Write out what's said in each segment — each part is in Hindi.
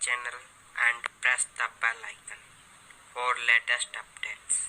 channel and press the bell icon for latest updates.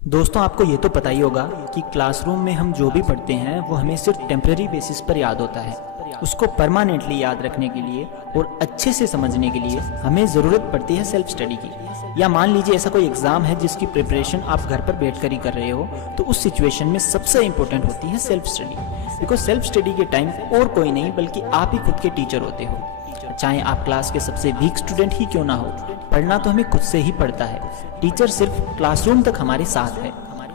दोस्तों, आपको ये तो पता ही होगा कि क्लासरूम में हम जो भी पढ़ते हैं वो हमें सिर्फ टेम्परेरी बेसिस पर याद होता है। उसको परमानेंटली याद रखने के लिए और अच्छे से समझने के लिए हमें ज़रूरत पड़ती है सेल्फ स्टडी की। या मान लीजिए ऐसा कोई एग्ज़ाम है जिसकी प्रिपरेशन आप घर पर बैठकर ही कर रहे हो, तो उस सिचुएशन में सबसे इंपॉर्टेंट होती है self study. Because self study के टाइम और कोई नहीं बल्कि आप ही खुद के टीचर होते हो। चाहे आप क्लास के सबसे वीक स्टूडेंट ही क्यों ना हो, पढ़ना तो हमें खुद से ही पड़ता है। टीचर सिर्फ क्लासरूम तक हमारे साथ है।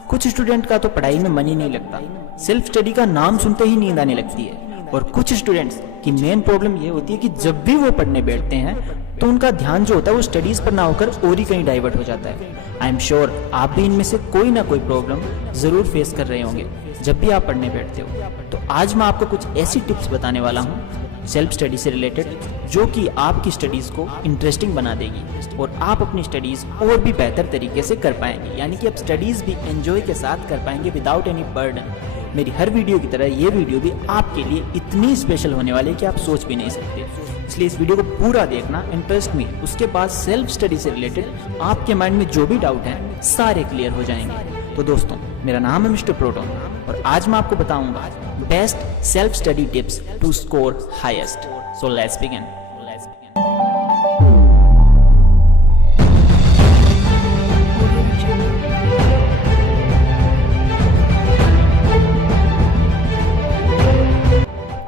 कुछ स्टूडेंट का तो पढ़ाई में मन ही नहीं लगता, सेल्फ स्टडी का नाम सुनते ही नींद आने लगती है। और कुछ स्टूडेंट्स की मेन प्रॉब्लम ये होती है कि जब भी वो पढ़ने बैठते हैं तो उनका ध्यान जो होता है वो स्टडीज पर ना होकर और ही कहीं डाइवर्ट हो जाता है। आई एम श्योर आप भी इनमें से कोई ना कोई प्रॉब्लम जरूर फेस कर रहे होंगे जब भी आप पढ़ने बैठते हो। तो आज मैं आपको कुछ ऐसी टिप्स बताने वाला हूँ सेल्फ स्टडी से रिलेटेड जो कि आपकी स्टडीज़ को इंटरेस्टिंग बना देगी और आप अपनी स्टडीज़ और भी बेहतर तरीके से कर पाएंगे। यानी कि आप स्टडीज़ भी एंजॉय के साथ कर पाएंगे विदाउट एनी बर्डन। मेरी हर वीडियो की तरह ये वीडियो भी आपके लिए इतनी स्पेशल होने वाली है कि आप सोच भी नहीं सकते। इसलिए इस वीडियो को पूरा देखना, इंटरेस्ट में। उसके बाद सेल्फ स्टडी से रिलेटेड आपके माइंड में जो भी डाउट हैं सारे क्लियर हो जाएंगे। तो दोस्तों, मेरा नाम है मिस्टर प्रोटोन और आज मैं आपको बताऊंगा best self study tips to score highest. So let's begin.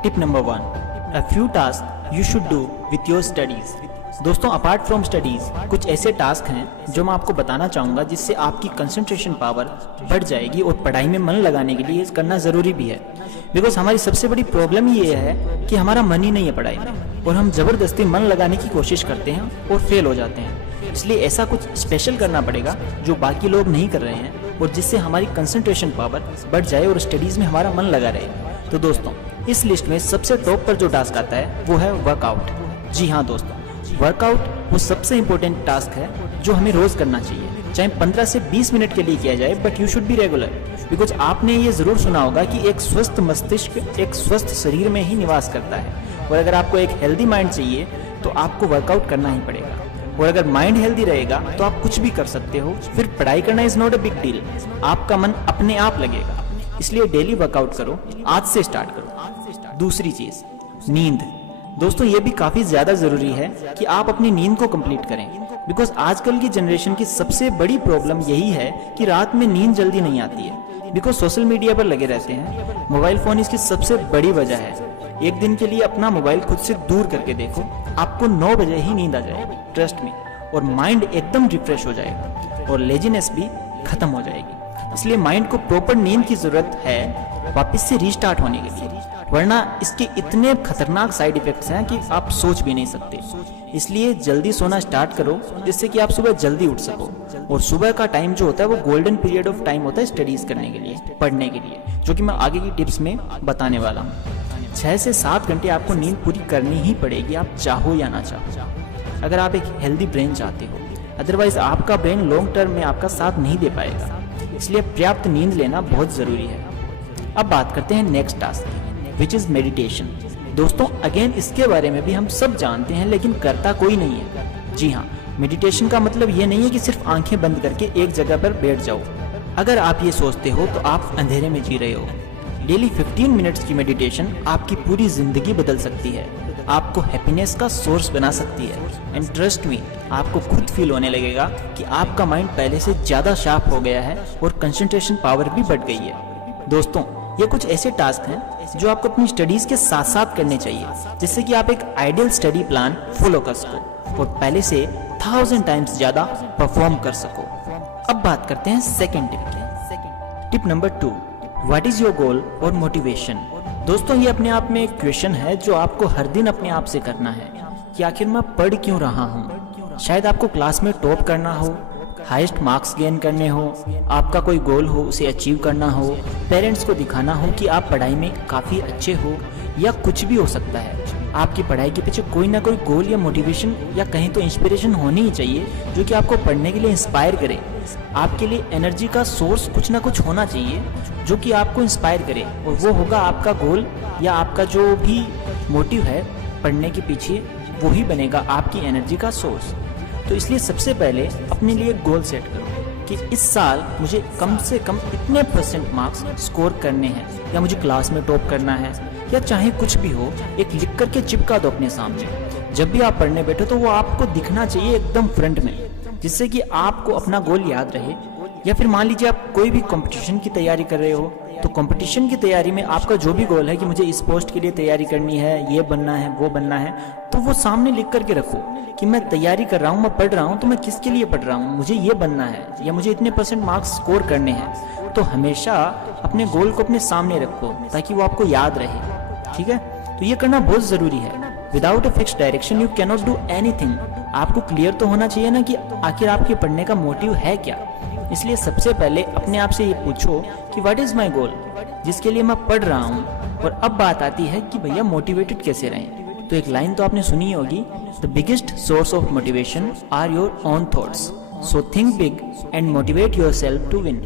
Tip number 1, a few tasks you should do with your studies। दोस्तों, अपार्ट फ्रॉम स्टडीज कुछ ऐसे टास्क हैं जो मैं आपको बताना चाहूँगा जिससे आपकी कंसंट्रेशन पावर बढ़ जाएगी और पढ़ाई में मन लगाने के लिए करना ज़रूरी भी है। बिकॉज हमारी सबसे बड़ी प्रॉब्लम ये है कि हमारा मन ही नहीं है पढ़ाई में और हम ज़बरदस्ती मन लगाने की कोशिश करते हैं और फेल हो जाते हैं। इसलिए ऐसा कुछ स्पेशल करना पड़ेगा जो बाकी लोग नहीं कर रहे हैं और जिससे हमारी कंसंट्रेशन पावर बढ़ जाए और स्टडीज़ में हमारा मन लगा रहे। तो दोस्तों, इस लिस्ट में सबसे टॉप पर जो टास्क आता है वो है वर्कआउट। जी हाँ दोस्तों, वर्कआउट वो सबसे इंपॉर्टेंट टास्क है जो हमें रोज करना चाहिए, चाहे 15 से 20 मिनट के लिए किया जाए, but you should be regular. Because आपने ये जरूर सुना होगा कि एक स्वस्थ मस्तिष्क एक स्वस्थ शरीर में ही निवास करता है। और अगर आपको एक हेल्दी माइंड चाहिए तो आपको वर्कआउट करना ही पड़ेगा। और अगर माइंड हेल्दी रहेगा तो आप कुछ भी कर सकते हो। फिर पढ़ाई करना is not a big deal, आपका मन अपने आप लगेगा। इसलिए डेली वर्कआउट करो, आज से स्टार्ट करो। दूसरी चीज, नींद। दोस्तों, ये भी काफी ज्यादा जरूरी है कि आप अपनी नींद को कंप्लीट करें। बिकॉज आजकल की जनरेशन की सबसे बड़ी प्रॉब्लम यही है कि रात में नींद जल्दी नहीं आती है। बिकॉज सोशल मीडिया पर लगे रहते हैं, मोबाइल फोन इसकी सबसे बड़ी वजह है। एक दिन के लिए अपना मोबाइल खुद से दूर करके देखो, आपको 9 बजे ही नींद आ जाएगी, ट्रस्ट मी। और माइंड एकदम रिफ्रेश हो जाएगा और लेजीनेस भी खत्म हो जाएगी। इसलिए माइंड को प्रॉपर नींद की जरूरत है वापस से रीस्टार्ट होने के लिए, वरना इसके इतने खतरनाक साइड इफेक्ट्स हैं कि आप सोच भी नहीं सकते। इसलिए जल्दी सोना स्टार्ट करो जिससे कि आप सुबह जल्दी उठ सको। और सुबह का टाइम जो होता है वो गोल्डन पीरियड ऑफ टाइम होता है स्टडीज करने के लिए, पढ़ने के लिए, जो कि मैं आगे की टिप्स में बताने वाला हूँ। 6 से 7 घंटे आपको नींद पूरी करनी ही पड़ेगी, आप चाहो या ना चाहो, अगर आप एक हेल्दी ब्रेन चाहते हो। अदरवाइज आपका ब्रेन लॉन्ग टर्म में आपका साथ नहीं दे पाएगा। इसलिए पर्याप्त नींद लेना बहुत जरूरी है। अब बात करते हैं नेक्स्ट टास्क की, विच इज मेडिटेशन। दोस्तों, अगेन इसके बारे में भी हम सब जानते हैं लेकिन करता कोई नहीं है। जी हाँ, मेडिटेशन का मतलब ये नहीं है कि सिर्फ आंखें बंद करके एक जगह पर बैठ जाओ। अगर आप ये सोचते हो तो आप अंधेरे में जी रहे हो। डेली 15 मिनट्स की मेडिटेशन आपकी पूरी जिंदगी बदल सकती है, आपको हैप्पीनेस का सोर्स बना सकती है। एंड ट्रस्ट मी, आपको खुद फील होने लगेगा कि आपका माइंड पहले से ज्यादा शार्प हो गया है और कंसंट्रेशन पावर भी बढ़ गई है। दोस्तों, ये कुछ ऐसे टास्क हैं जो आपको अपनी स्टडीज के साथ साथ करने चाहिए जिससे कि आप एक आइडियल स्टडी प्लान फॉलो कर सको और पहले से 1000 टाइम्स ज्यादा परफॉर्म कर सको। अब बात करते हैं सेकंड टिप की। Tip number 2, what is your goal और मोटिवेशन। दोस्तों, ये अपने आप में एक क्वेश्चन है जो आपको हर दिन अपने आप से करना है कि आखिर मैं पढ़ क्यों रहा हूँ। शायद आपको क्लास में टॉप करना हो, हाईएस्ट मार्क्स गेन करने हो, आपका कोई गोल हो उसे अचीव करना हो, पेरेंट्स को दिखाना हो कि आप पढ़ाई में काफ़ी अच्छे हो, या कुछ भी हो सकता है। आपकी पढ़ाई के पीछे कोई ना कोई गोल या मोटिवेशन या कहीं तो इंस्पिरेशन होनी ही चाहिए जो कि आपको पढ़ने के लिए इंस्पायर करे। आपके लिए एनर्जी का सोर्स कुछ ना कुछ होना चाहिए जो कि आपको इंस्पायर करे, और वो होगा आपका गोल या आपका जो भी मोटिव है पढ़ने के पीछे वही बनेगा आपकी एनर्जी का सोर्स। तो इसलिए सबसे पहले अपने लिए गोल सेट करो कि इस साल मुझे कम से कम इतने % मार्क्स स्कोर करने हैं, या मुझे क्लास में टॉप करना है, या चाहे कुछ भी हो, एक लिख करके चिपका दो अपने सामने। जब भी आप पढ़ने बैठो तो वो आपको दिखना चाहिए एकदम फ्रंट में, जिससे कि आपको अपना गोल याद रहे। या फिर मान लीजिए आप कोई भी कंपटीशन की तैयारी कर रहे हो, तो कंपटीशन की तैयारी में आपका जो भी गोल है कि मुझे इस पोस्ट के लिए तैयारी करनी है, ये बनना है, वो बनना है, तो वो सामने लिख करके रखो कि मैं तैयारी कर रहा हूँ, मैं पढ़ रहा हूँ, तो मैं किसके लिए पढ़ रहा हूँ, मुझे ये बनना है या मुझे इतने % मार्क्स स्कोर करने हैं। तो हमेशा अपने गोल को अपने सामने रखो ताकि वो आपको याद रहे। ठीक है, तो ये करना बहुत ज़रूरी है। Without a fix direction you can not do anything. आपको क्लियर तो होना चाहिए ना कि आखिर आपके पढ़ने का मोटिव है क्या। इसलिए सबसे पहले अपने आप से ये पूछो कि व्हाट इज़ माई गोल, जिसके लिए मैं पढ़ रहा हूँ। और अब बात आती है कि भैया मोटिवेटेड कैसे रहें। तो एक लाइन तो आपने सुनी होगी, the biggest source of motivation are your own thoughts, so think big and motivate yourself to win.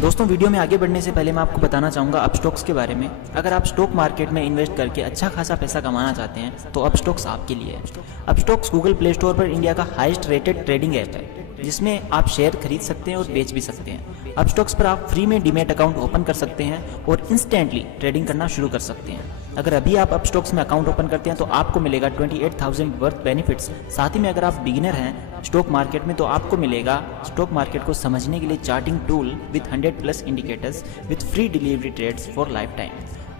दोस्तों, वीडियो में आगे बढ़ने से पहले मैं आपको बताना चाहूँगा अपस्टॉक्स के बारे में। अगर आप स्टॉक मार्केट में इन्वेस्ट करके अच्छा खासा पैसा कमाना चाहते हैं तो अपस्टॉक्स आपके लिए है। अपस्टॉक्स गूगल प्ले स्टोर पर इंडिया का हाईएस्ट रेटेड ट्रेडिंग ऐप है, जिसमें आप शेयर खरीद सकते हैं और बेच भी सकते हैं। अपस्टॉक्स पर आप फ्री में डीमैट अकाउंट ओपन कर सकते हैं और इंस्टेंटली ट्रेडिंग करना शुरू कर सकते हैं। अगर अभी आप अपस्टॉक्स में अकाउंट ओपन करते हैं तो आपको मिलेगा 28,000 वर्थ बेनिफिट्स। साथ ही में अगर आप बिगिनर हैं स्टॉक मार्केट में तो आपको मिलेगा स्टॉक मार्केट को समझने के लिए charting tool with 100+ indicators with free delivery trades for life time.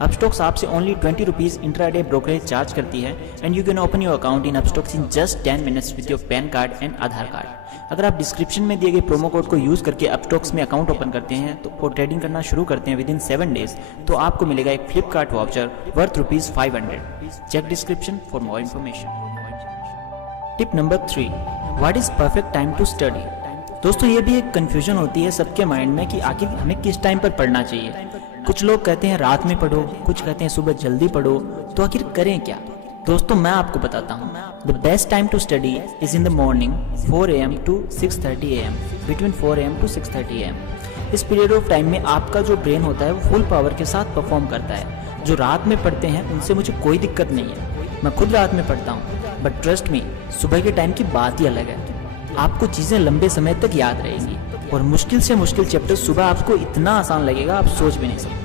Upstox आपसे only 20 rupees intraday brokerage charge करती है and you can open your account in Upstox in just 10 minutes with your PAN card and Aadhaar card. अगर आप डिस्क्रिप्शन में दिए गए प्रोमो कोड को यूज़ करके अपस्टॉक्स में अकाउंट ओपन करते हैं तो और ट्रेडिंग करना शुरू करते हैं विदिन 7 डेज, तो आपको मिलेगा एक Flipkart voucher worth ₹500। Check description for more information. Tip number 3, what is perfect time to study. दोस्तों, ये भी एक कन्फ्यूजन होती है सबके माइंड में कि आखिर हमें किस टाइम पर पढ़ना चाहिए। कुछ लोग कहते हैं रात में पढ़ो, कुछ कहते हैं सुबह जल्दी पढ़ो, तो आखिर करें क्या। दोस्तों, मैं आपको बताता हूँ, the best time to study is in the morning 4 AM to 6:30 AM, between 4 AM to 6:30 AM। इस पीरियड ऑफ टाइम में आपका जो ब्रेन होता है वो फुल पावर के साथ परफॉर्म करता है। जो रात में पढ़ते हैं उनसे मुझे कोई दिक्कत नहीं है, मैं खुद रात में पढ़ता हूँ, बट ट्रस्ट मी, सुबह के टाइम की बात ही अलग है। आपको चीज़ें लंबे समय तक याद रहेंगी और मुश्किल से मुश्किल चैप्टर सुबह आपको इतना आसान लगेगा आप सोच भी नहीं सकते।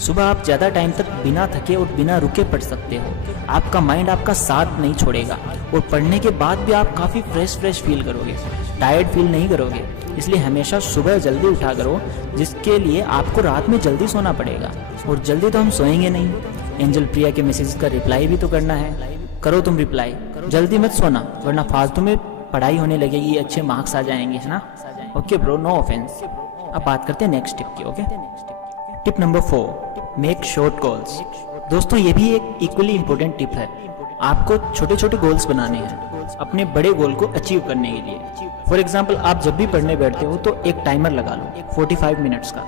सुबह आप ज़्यादा टाइम तक बिना थके और बिना रुके पढ़ सकते हो। आपका माइंड आपका साथ नहीं छोड़ेगा और पढ़ने के बाद भी आप काफ़ी फ्रेश फील करोगे, टायर्ड फील नहीं करोगे। इसलिए हमेशा सुबह जल्दी उठा करो, जिसके लिए आपको रात में जल्दी सोना पड़ेगा। और जल्दी तो हम सोएंगे नहीं, एंजल प्रिया के मैसेज का रिप्लाई भी तो करना है। करो तुम रिप्लाई, जल्दी मत सोना, वरना फालतू में पढ़ाई होने लगेगी, अच्छे मार्क्स आ जाएंगे, है ना। Okay bro, no offence. अब बात करते हैं नेक्स्ट टिप की। Okay, tip number 4, make short goals. दोस्तों, ये भी एक इक्वली इंपॉर्टेंट टिप है। आपको छोटे छोटे गोल्स बनाने हैं अपने बड़े गोल को अचीव करने के लिए। फॉर एग्जाम्पल, आप जब भी पढ़ने बैठते हो तो एक टाइमर लगा लो 45 मिनट्स का।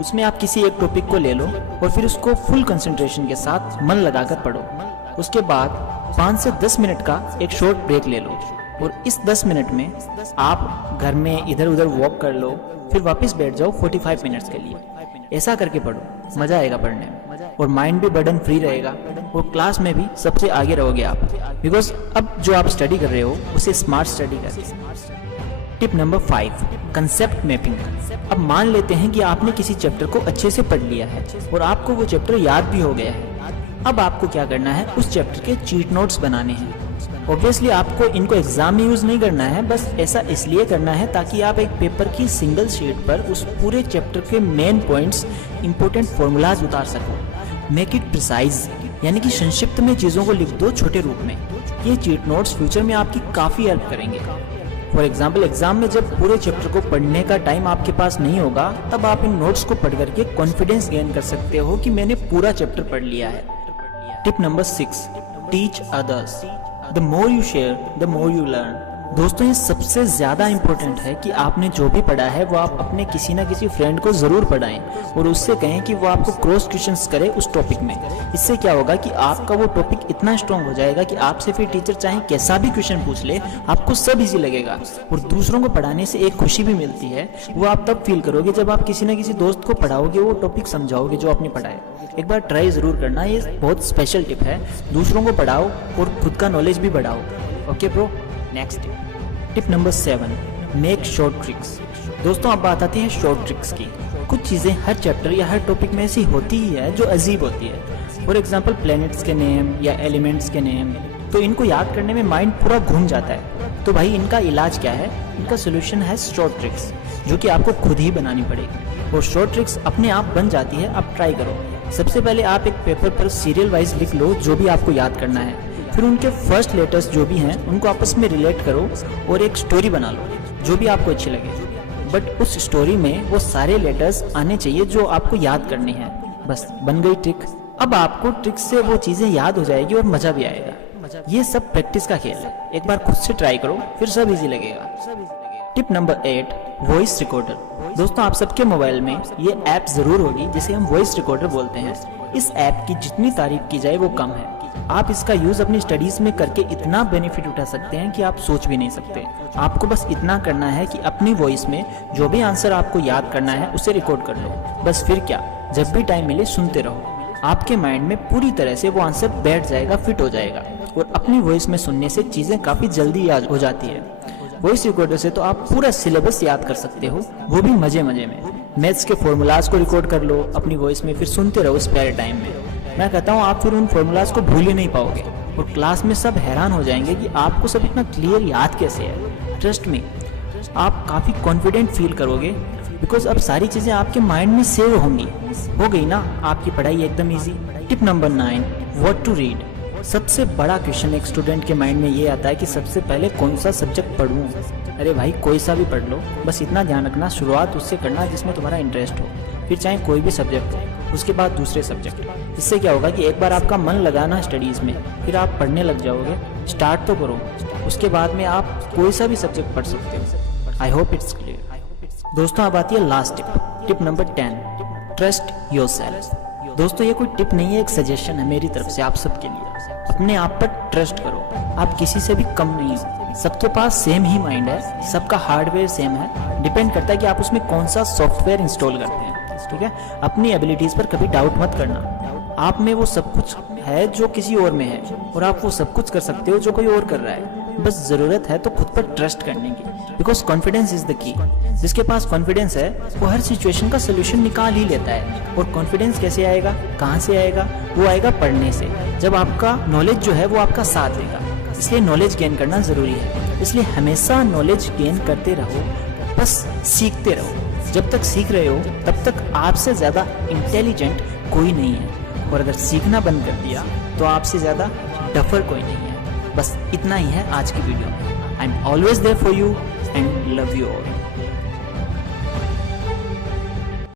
उसमें आप किसी एक टॉपिक को ले लो और फिर उसको फुल कंसंट्रेशन के साथ मन लगाकर पढ़ो। उसके बाद 5 से 10 मिनट का एक शॉर्ट ब्रेक ले लो और इस 10 मिनट में आप घर में इधर उधर वॉक कर लो, फिर वापस बैठ जाओ 45 मिनट्स के लिए। ऐसा करके पढ़ो, मज़ा आएगा पढ़ने में और माइंड भी बर्डन फ्री रहेगा और क्लास में भी सबसे आगे रहोगे आप, बिकॉज अब जो आप स्टडी कर रहे हो उसे स्मार्ट स्टडी करें। Tip number 5, concept mapping. अब मान लेते हैं कि आपने किसी चैप्टर को अच्छे से पढ़ लिया है और आपको वो चैप्टर याद भी हो गया है। अब आपको क्या करना है, उस चैप्टर के चीट नोट्स बनाने हैं। ऑब्वियसली आपको इनको एग्जाम में यूज नहीं करना है, बस ऐसा इसलिए करना है ताकि आप एक पेपर की सिंगल शीट पर उस पूरे चैप्टर के मेन पॉइंट्स, इंपॉर्टेंट फॉर्मूलाज उतार सको। मेक इट प्रिसाइज, यानी कि संक्षिप्त में चीज़ों को लिख दो छोटे रूप में। ये चीट नोट्स फ्यूचर में आपकी काफ़ी हेल्प करेंगे। फॉर एग्जाम्पल, एग्जाम में जब पूरे चैप्टर को पढ़ने का टाइम आपके पास नहीं होगा, तब आप इन नोट्स को पढ़ करके कॉन्फिडेंस गेन कर सकते हो कि मैंने पूरा चैप्टर पढ़ लिया है। Tip number 6, teach others. The more you share the more you learn. दोस्तों, ये सबसे ज़्यादा इम्पोर्टेंट है कि आपने जो भी पढ़ा है वो आप अपने किसी ना किसी फ्रेंड को ज़रूर पढ़ाएं और उससे कहें कि वो आपको क्रॉस क्वेश्चंस करे उस टॉपिक में। इससे क्या होगा कि आपका वो टॉपिक इतना स्ट्रांग हो जाएगा कि आपसे फिर टीचर चाहे कैसा भी क्वेश्चन पूछ ले, आपको सब इजी लगेगा। और दूसरों को पढ़ाने से एक खुशी भी मिलती है, वो आप तब फील करोगे जब आप किसी ना किसी दोस्त को पढ़ाओगे, वो टॉपिक समझाओगे जो आपने पढ़ा है। एक बार ट्राई ज़रूर करना, ये बहुत स्पेशल टिप है। दूसरों को पढ़ाओ और खुद का नॉलेज भी बढ़ाओ। Okay bro, next tip number 7, make short tricks. दोस्तों अब बात आती है शॉर्ट ट्रिक्स की। कुछ चीज़ें हर चैप्टर या हर टॉपिक में ऐसी होती ही है जो अजीब होती है। फॉर एग्जाम्पल प्लैनेट्स के नेम या एलिमेंट्स के नेम, तो इनको याद करने में माइंड पूरा घूम जाता है। तो भाई इनका इलाज क्या है? इनका सोल्यूशन है शॉर्ट ट्रिक्स, जो कि आपको खुद ही बनानी पड़ेगी। और शॉर्ट ट्रिक्स अपने आप बन जाती है, आप ट्राई करो। सबसे पहले आप एक पेपर पर सीरियल वाइज लिख लो जो भी आपको याद करना है। फिर उनके फर्स्ट लेटर्स जो भी हैं उनको आपस में रिलेट करो और एक स्टोरी बना लो जो भी आपको अच्छी लगे। बट उस स्टोरी में वो सारे लेटर्स आने चाहिए जो आपको याद करने हैं। बस बन गई ट्रिक। अब आपको ट्रिक से वो चीज़ें याद हो जाएगी और मज़ा भी आएगा। ये सब प्रैक्टिस का खेल है, एक बार खुद से ट्राई करो फिर सब इजी लगेगा। Tip number 8, voice recorder. दोस्तों आप सबके मोबाइल में ये ऐप ज़रूर होगी जिसे हम वॉइस रिकॉर्डर बोलते हैं। इस ऐप की जितनी तारीफ की जाए वो कम है। आप इसका यूज़ अपनी स्टडीज़ में करके इतना बेनिफिट उठा सकते हैं कि आप सोच भी नहीं सकते। आपको बस इतना करना है कि अपनी वॉइस में जो भी आंसर आपको याद करना है उसे रिकॉर्ड कर लो। बस फिर क्या, जब भी टाइम मिले सुनते रहो। आपके माइंड में पूरी तरह से वो आंसर बैठ जाएगा, फिट हो जाएगा। और अपनी वॉइस में सुनने से चीज़ें काफ़ी जल्दी याद हो जाती है। वॉइस रिकॉर्डर से तो आप पूरा सिलेबस याद कर सकते हो, वो भी मजे मजे में। मैथ्स के फॉर्मूलाज को रिकॉर्ड कर लो अपनी वॉइस में, फिर सुनते रहो स्पेयर टाइम में। मैं कहता हूँ आप फिर उन फॉर्मूलाज को भूल ही नहीं पाओगे और क्लास में सब हैरान हो जाएंगे कि आपको सब इतना क्लियर याद कैसे है। ट्रस्ट में आप काफ़ी कॉन्फिडेंट फील करोगे, बिकॉज अब सारी चीज़ें आपके माइंड में सेव होंगी। हो गई ना आपकी पढ़ाई एकदम easy. Tip number 9, what to read. सबसे बड़ा क्वेश्चन एक स्टूडेंट के माइंड में ये आता है कि सबसे पहले कौन सा सब्जेक्ट पढ़ूँ। अरे भाई कोई सा भी पढ़ लो, बस इतना ध्यान रखना शुरुआत उससे करना जिसमें तुम्हारा इंटरेस्ट हो, फिर चाहे कोई भी सब्जेक्ट हो, उसके बाद दूसरे सब्जेक्ट। इससे क्या होगा कि एक बार आपका मन लगाना स्टडीज़ में, फिर आप पढ़ने लग जाओगे। स्टार्ट तो करो, उसके बाद में आप कोई सा भी सब्जेक्ट पढ़ सकते हो। I hope it's clear. दोस्तों अब आती है last tip number 10, trust yourself. दोस्तों ये कोई टिप नहीं है, एक सजेशन है मेरी तरफ से आप सबके लिए। अपने आप पर ट्रस्ट करो। आप किसी से भी कम नहीं हो। सबके पास सेम ही माइंड है, सबका हार्डवेयर सेम है। डिपेंड करता है कि आप उसमें कौन सा सॉफ्टवेयर इंस्टॉल करते हैं। ठीक है, अपनी एबिलिटीज पर कभी डाउट मत करना। आप में वो सब कुछ है जो किसी और में है, और आप वो सब कुछ कर सकते हो जो कोई और कर रहा है। बस जरूरत है तो खुद पर ट्रस्ट करने की, because confidence is the key. जिसके पास कॉन्फिडेंस है वो हर सिचुएशन का सोल्यूशन निकाल ही लेता है। और कॉन्फिडेंस कैसे आएगा, कहाँ से आएगा? वो आएगा पढ़ने से, जब आपका नॉलेज जो है वो आपका साथ देगा। इसलिए नॉलेज गेन करना जरूरी है। इसलिए हमेशा नॉलेज गेन करते रहो, बस सीखते रहो। जब तक सीख रहे हो तब तक आपसे ज़्यादा इंटेलिजेंट कोई नहीं है, और अगर सीखना बंद कर दिया तो आपसे ज़्यादा डफर कोई नहीं है। बस इतना ही है आज की वीडियो में। I am always there for you and love you all.